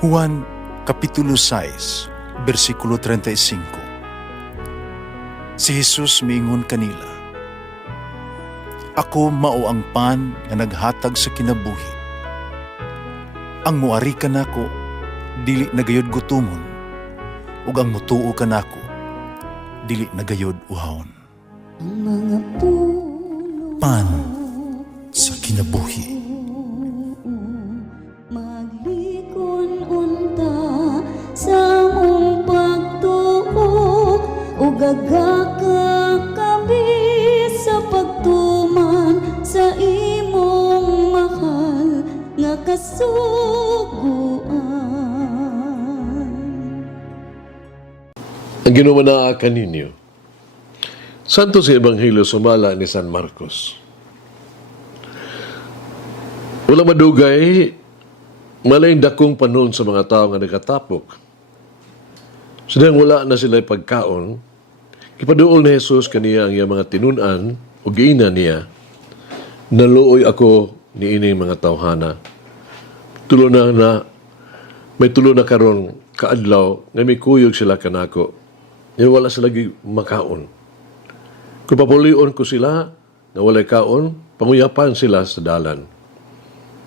Juan Kapitulo 6, versikulo 35. Si Jesus miingon kanila, "Ako mao ang pan nga naghatag sa kinabuhi. Ang muari kanako dili nagayod gutomon, ug ang mutuo kanako dili nagayod uhawon." Ang mga puno Pan sa kinabuhi. maglikon unta sa mong pagtuo ug gagaka kami sa pagtuman sa imong mahal nga kasuguan. Ang ginumanaakan ninyo. Santo sa Ebanghelyo sumala ni San Marcos. Wala madugay, malayong dakong panon sa mga tao nga nagkatapok. Sadang wala na sila pagkaon, kipaduol ni Jesus kaniya ang iyang mga tinunan o giina niya, "Naluoy ako ni ining mga tawhana. May tulo na karon kaadlaw nga may kuyog sila kanako. Nga wala sila makaon. Kung papulion ko sila na walay kaon, panguyapan sila sa dalan.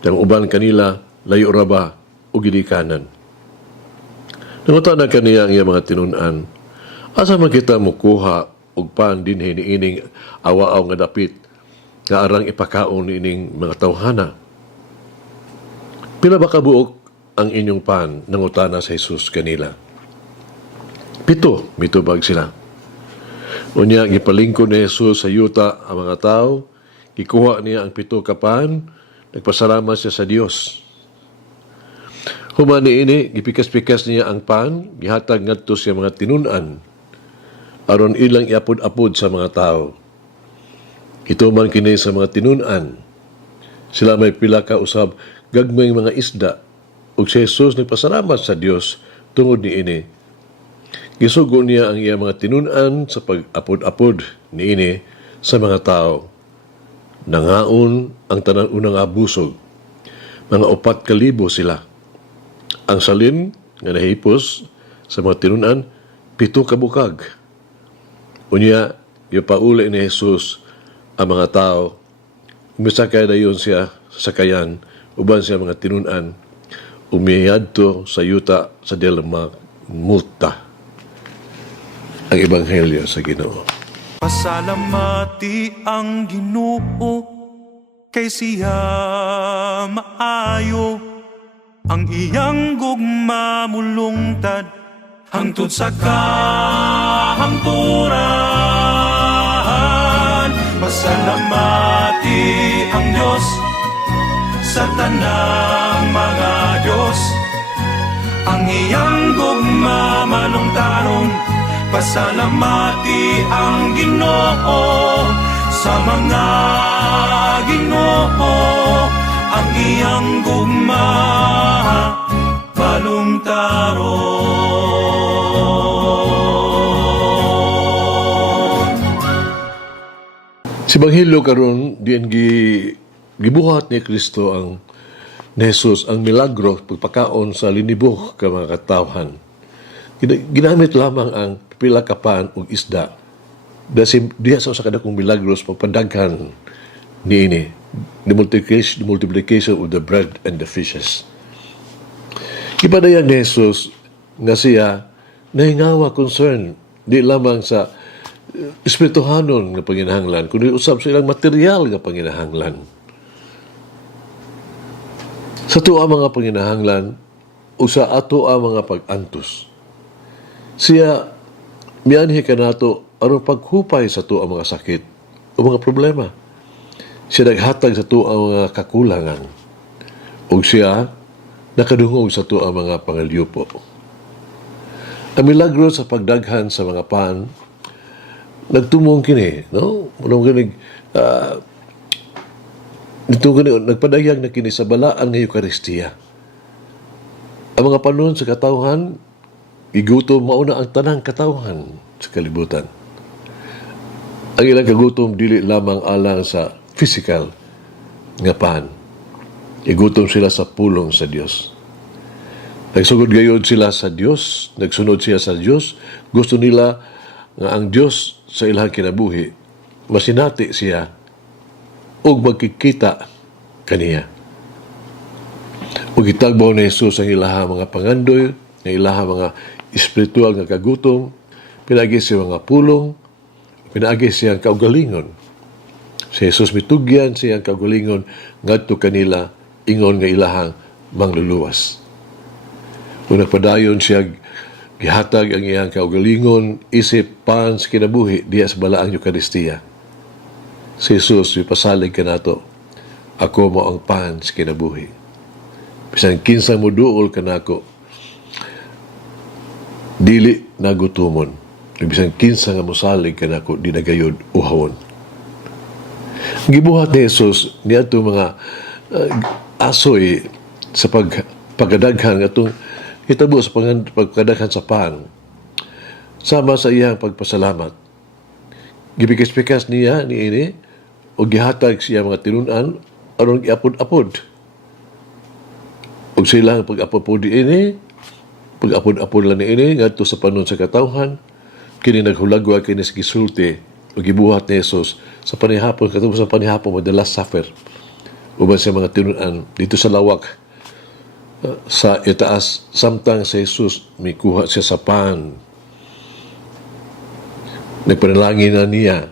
Ang uban kanila, layo ra ba o gidikanan." Nangutan na kaniya ang iyang mga tinunan, "Asa man kita mukuha og pan dinhi ni ining awaaw nga dapit, nga arang ipakaon ni ining mga tawhana? Pila ba kabuok ang inyong pan?" Nangutana sa Jesus kanila. "7," mitubag sila. Unya, gipalingkod ni Jesus sa yuta ang mga tao, gikuha niya ang 7 ka pan, nagpasalamat siya sa Dios. Human niini, gipikas-pikas niya ang pan, gihatag ngadto sa mga tinunan, aron ilang iapod-apod sa mga tao. Ituman kini sa mga tinunan. Sila may pila ka usab gagmay mga isda, ug si Jesus nagpasalamat sa Dios tungod niini. Gisugo niya ang iyang mga tinunan sa pag-apod-apod niini sa mga tao. Nangaon ang tanan unang abusog. Mga 4,000 sila. Ang salin nga nahipos sa mga tinunan, 7 ka bukag. Unya, ipauli ni Jesus ang mga tao. Umisakay dayon siya sa sakayan, uban siya mga tinunan, umiyadto sa yuta sa Delma multa. Ang Ebanghelyo sa Ginoo. Pasalamati ang Ginoo kay siya maayo, ang iyang gugma mulungtad hangtod sa kahangturan. Pasalamati ang Diyos sa tanang mga Diyos, ang iyang gugma malungtaron. Pasalamati ang Ginoo sa mga Ginoo, ang iyang gugma balungtaron. Si Ebanghelyo karon diyan gibuhat ni Kristo ang ni Jesus ang milagro pagpakaon sa linibok ka mga katawhan. Ginamit lamang ang pila ka pan ug isda. Diha sa kadakong milagros pagpadaghan niini, the multiplication of the bread and the fishes. Ipadayan ni Jesus nga siya nahingawa concern di lamang sa espirituhanon nga panginahanglan, kundi usab sa ilang material nga panginahanglan. Sa tuwa mga panginahanglan o sa ato ang mga pag-antos. Siya mianhi ka nato aron paghupay sa tuwa mga sakit o mga problema. Siya naghatag sa tuwa mga kakulangan. O siya nakadungog sa tuwa mga pangalyupo. Ang milagro sa pagdaghan sa mga pan, nagtumong kini, no? Nagpadayag na kini sa balaan ng Eucharistia. Ang mga panon sa katawhan, igutom mauna ang tanang katawhan sa kalibutan. Ang ilang kagutom dili lamang alang sa physical nga pan. Igutom sila sa pulong sa Dios. Nagsugod gayon sila sa Dios, nagsunod siya sa Dios. Gusto nila nga ang Dios sa ilang kinabuhi masinati siya ug magkikita kaniya. Ug gitagbaw ni Jesus ang ilaha mga pangandoy, ang ilaha mga espiritual nga kagutom, pinagi siya mga pulong, pinagi siya ang kaugalingon. Si Jesus mitugyan siya ang kaugalingon ngadto kanila ingon nga ilahang mangluluwas. Kung nagpadayon siya, gihatag ang iyang kaugalingon, isip, pan sa kinabuhi, diya sa balaang Eucharistia. Si Jesus, ipasalig ka nato, ako mo ang pan sa kinabuhi. Bisan kinsang mo duol ka nako, dili nagutumon. Bisan kinsang nga mosalig ka nako, di nagayod uhawon. Gibuhat ni Jesus, niya itong mga asoy sa pagkadaghan atong hitabo sa pagkadaghan sa pan sama sa iyang pagpasalamat. Gipikas-pikas niya ni ini o gihatag siya mga tinunan aron giapod-apod. Og silang pag-apod di ini, pag-apod-apod lang ni ini ngadto sa panon sa katawhan, kini naghulagwa kini sa gisulti o gibuhat ni Jesus sa panihapon katong sa panihapon the last supper. Uban sa mga tinunan dito sa lawak sa itaas, samtang si Jesus may kuha siya sa pan. Nagpanalangin na niya.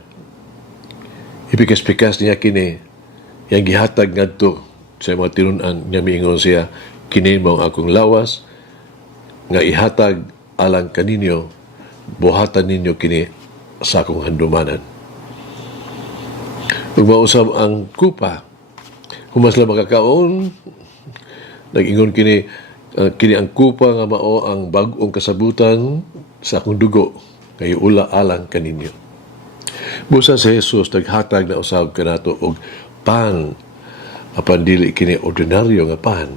Ipikas-pikas niya kini. Yang gihatag ngadto sa mga tinunan niya miingon siya, kini mo ang akong lawas, nga ihatag alang kaninyo, buhatan ninyo kini sa akong handumanan. Kung mausap ang kupa, humas lang makakaon, nag-ingon kini ang kupa nga mao ang bag-ong kasabutan sa akong dugo kay ula alang kaninyo. Busa si Jesus naghatag na usab kanato og pan apan dili kini ordinaryo nga pan.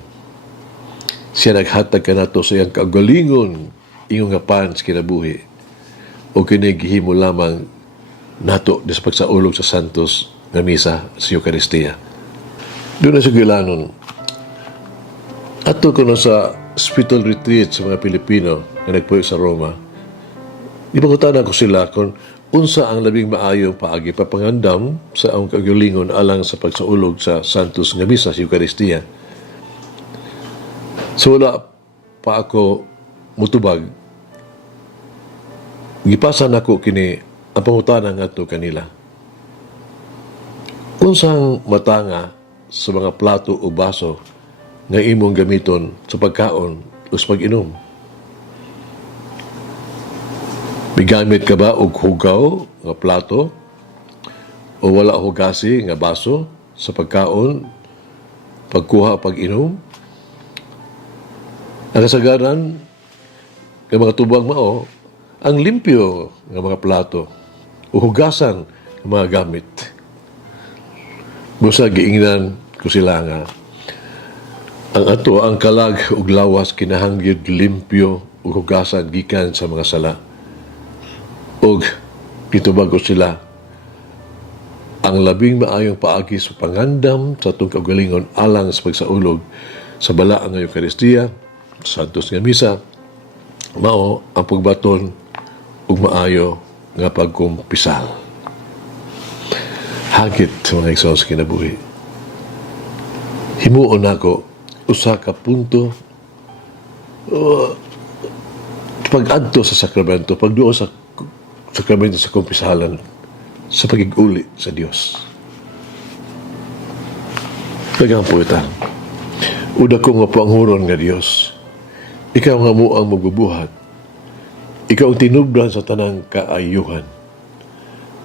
Siya naghatag kanato sa iyang kaugalingon ingon nga pan sa kinabuhi. O kini gihimo lamang nato sa pagsaulog sa santos nga misa sa Eucharistia. Doon na sa gilanon, ato ko na sa hospital retreat sa mga Pilipino na nagpuyo sa Roma, ipangutanan ko sila kung unsa ang labing maayong paagi papangandam sa ang kaugalingon alang sa pagsaulog sa Santos nga Misa sa Eucharistia. So wala pa ako mutubag. Gipasan ako kini ang pangutanan ngadto kanila. Unsang matanga sa mga plato o baso nga imong gamiton sa pagkaon o sa pag-inom? Migamit ka ba og hugaw nga plato o wala hugasi nga baso sa pagkaon, pagkuha, pag-inom? Ang kasagaran ng mga tubang mao, ang limpyo ng mga plato o hugasan ng mga gamit. Busa giingnan ko sila nga ang ato ang kalag ug lawas kinahangyod limpyo ug hugasan gikan sa mga sala. Og gitubag ko sila ang labing maayong paagi sa pangandam sa atong kaugalingon alang sa pagsaulog sa balaang nga Eucharistia, Santos nga Misa, mao ang pagbaton ug maayo nga pagkumpisal. Hagit sa mga igsoon sa kinabuhi. Himuon ako usa ka punto pag-adto sa sakramento, pagduo sa sakramento sa kumpisalan sa pagiguli sa Dios. Kagang puwitan. Uda ko nga panghuron nga Dios. Ikaw nga mo ang magbubuhat. Ikaw ang tinubdan sa tanang kaayuhan.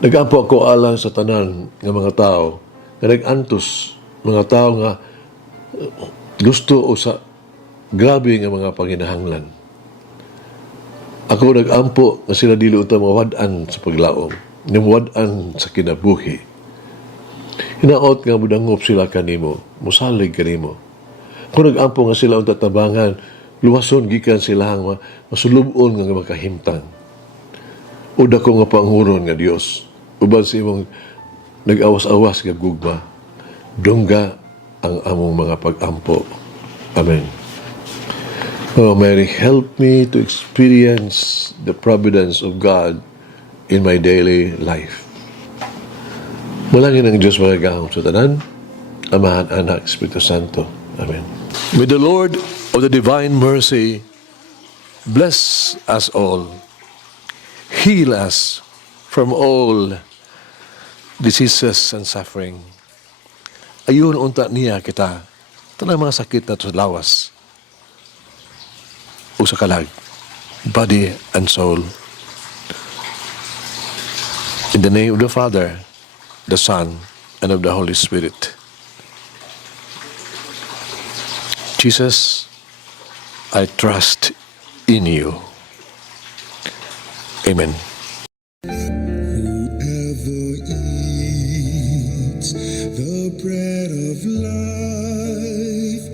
Nagampo ako alang sa tanan ng mga tao na nag-antos, mga tao nga gusto o sa grabe nga mga panginahanglan. Ako nag-ampo nga sila dili uta mawad-an sa paglaom, mawad-an sa kinabuhi. Hinaot nga mudangop sila kanimo, musalig kanimo. Ako nag-ampo nga sila unta tabangan, luwason gikan sila nga masulubon nga makahimtang. Uda ko nga panghuron nga Dios, uban sa imong nag-awas-awas nga gugma, dungga ang among mga pag-ampo. Amen. Oh, Mary, help me to experience the providence of God in my daily life. Malangin ang Diyos mga gahong sa tanan, Amahan, Anak, Espiritu Santo. Amen. May the Lord of the divine mercy bless us all, heal us from all diseases and suffering. Ayun unta niya kita, tanang mga sakit na sa lawas o sa kalag, body and soul. In the name of the Father, the Son, and of the Holy Spirit. Jesus, I trust in you. Amen. Whoever eats the bread of life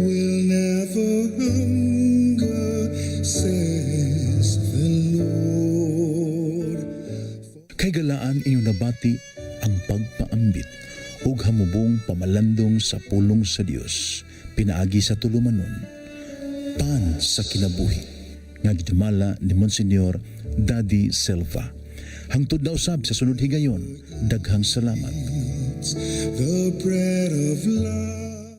will never hunger, says the Lord. Kay galaan inyong nabati ang pagpaambit ug hamubong pamalandong sa pulong sa Dios pinaagi sa tulumanon pan sa kinabuhi nga gidumala ni Monsignor Daddy Silva. Hangtod na usab sa sunod higayon, daghang salamat. The bread of life.